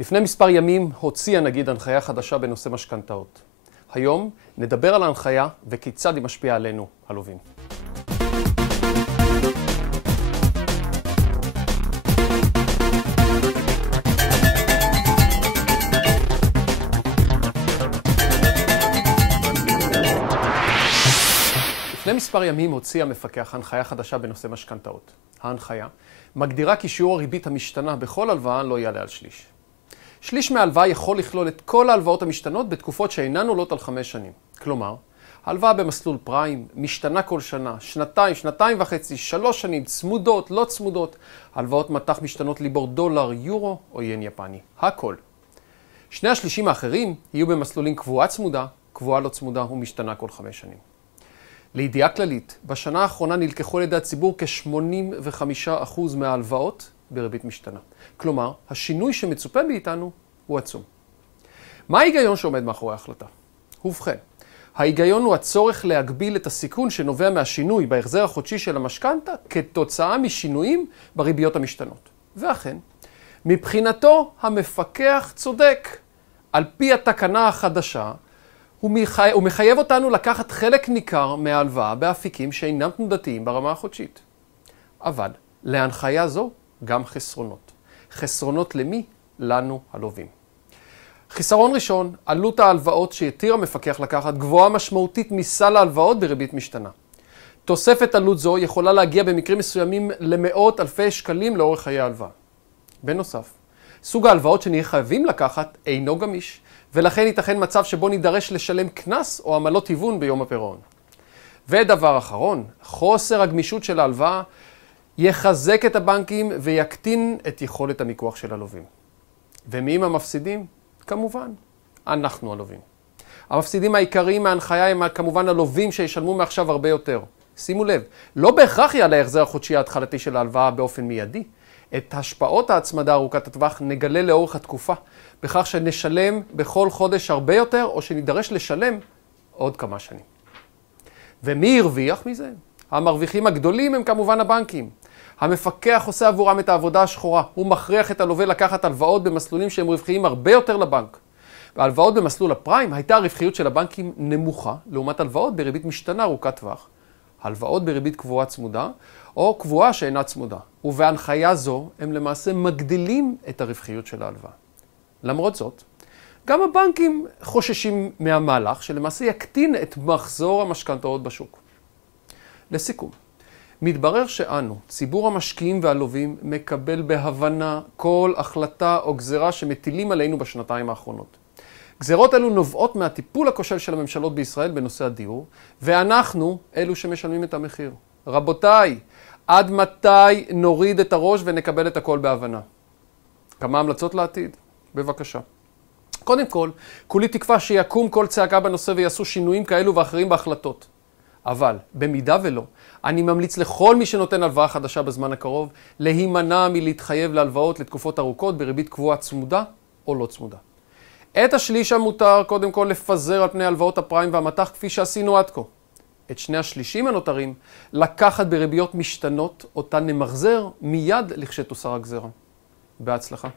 לפני מספר ימים הוציא הנגיד הנחיה חדשה בנושא משכנתאות. היום נדבר על ההנחיה וכיצד היא משפיעה עלינו, הלווים. לפני מספר ימים הוציא המפקח הנחיה חדשה בנושא משכנתאות. ההנחיה מגדירה כי שיעור הריבית המשתנה בכל הלוואה לא יעלה על שליש. שליש מההלוואה יכול לכלול את כל ההלוואות המשתנות בתקופות שאינן עולות על 5 שנים. כלומר, ההלוואה במסלול פריים משתנה כל שנה, שנתיים, שנתיים וחצי, 3 שנים, צמודות, לא צמודות, הלוואות מטח משתנות ליבור דולר, יורו או ין יפני. הכל. שני השלישים האחרים יהיו במסלולים קבועה צמודה, קבועה לא צמודה ומשתנה כל 5 שנים. לידיעה כללית, בשנה האחרונה נלקחו על ידי הציבור כ-85% מההלוואות בריבית משתנה. כלומר, השינוי שמצופה מאיתנו הוא עצום. מה ההיגיון שעומד מאחורי ההחלטה? ובכן, ההיגיון הוא הצורך להגביל את הסיכון שנובע מהשינוי בהחזר החודשי של המשכנתא כתוצאה משינויים בריביות המשתנות. ואכן, מבחינתו המפקח צודק. על פי התקנה החדשה, הוא מחייב אותנו לקחת חלק ניכר מההלוואה באפיקים שאינם תנודתיים ברמה החודשית. אבל להנחיה זו גם חסרונות. חסרונות למי? לנו הלווים. חיסרון ראשון, עלות ההלוואות שיתיר המפקח לקחת גבוהה משמעותית מסל ההלוואות בריבית משתנה. תוספת עלות זו יכולה להגיע במקרים מסוימים למאות אלפי שקלים לאורך חיי ההלוואה. בנוסף, סוג ההלוואות שנהיה חייבים לקחת אינו גמיש, ולכן ייתכן מצב שבו נידרש לשלם קנס או עמלות היוון ביום הפירעון. ודבר אחרון, חוסר הגמישות של ההלוואה יחזק את הבנקים ויקטין את יכולת המיקוח של הלווים. ומי הם המפסידים? כמובן, אנחנו הלווים. המפסידים העיקריים מההנחיה הם כמובן הלווים שישלמו מעכשיו הרבה יותר. שימו לב, לא בהכרח יעלה ההחזר החודשי ההתחלתי של ההלוואה באופן מיידי. את השפעות ההצמדה ארוכת הטווח נגלה לאורך התקופה, בכך שנשלם בכל חודש הרבה יותר או שנידרש לשלם עוד כמה שנים. ומי הרוויח מזה? המרוויחים הגדולים הם כמובן הבנקים. המפקח עושה עבורם את העבודה השחורה. הוא מכריח את הלווה לקחת הלוואות במסלולים שהם רווחיים הרבה יותר לבנק. והלוואות במסלול הפריים הייתה הרווחיות של הבנקים נמוכה, לעומת הלוואות בריבית משתנה ארוכת טווח. הלוואות בריבית קבועה צמודה או קבועה שאינה צמודה. ובהנחיה זו הם למעשה מגדילים את הרווחיות של ההלוואה. למרות זאת, גם הבנקים חוששים מהמהלך שלמעשה יקטין את מחזור המשכנתאות בשוק. לסיכום, מתברר שאנו, ציבור המשקיעים והלווים, מקבל בהבנה כל החלטה או גזרה שמטילים עלינו בשנתיים האחרונות. גזרות אלו נובעות מהטיפול הכושל של הממשלות בישראל בנושא הדיור, ואנחנו אלו שמשלמים את המחיר. רבותיי, עד מתי נוריד את הראש ונקבל את הכל בהבנה? כמה המלצות לעתיד? בבקשה. קודם כל, כולי תקווה שיקום כל צעקה בנושא ויעשו שינויים כאלו ואחרים בהחלטות. אבל, במידה ולא, אני ממליץ לכל מי שנותן הלוואה חדשה בזמן הקרוב, להימנע מלהתחייב להלוואות לתקופות ארוכות בריבית קבועה צמודה או לא צמודה. את השליש המותר קודם כל לפזר על פני הלוואות הפריים והמטח כפי שעשינו עד כה. את שני השלישים הנותרים לקחת בריביות משתנות אותן נמחזר מיד לכשתוסר הגזרה. בהצלחה.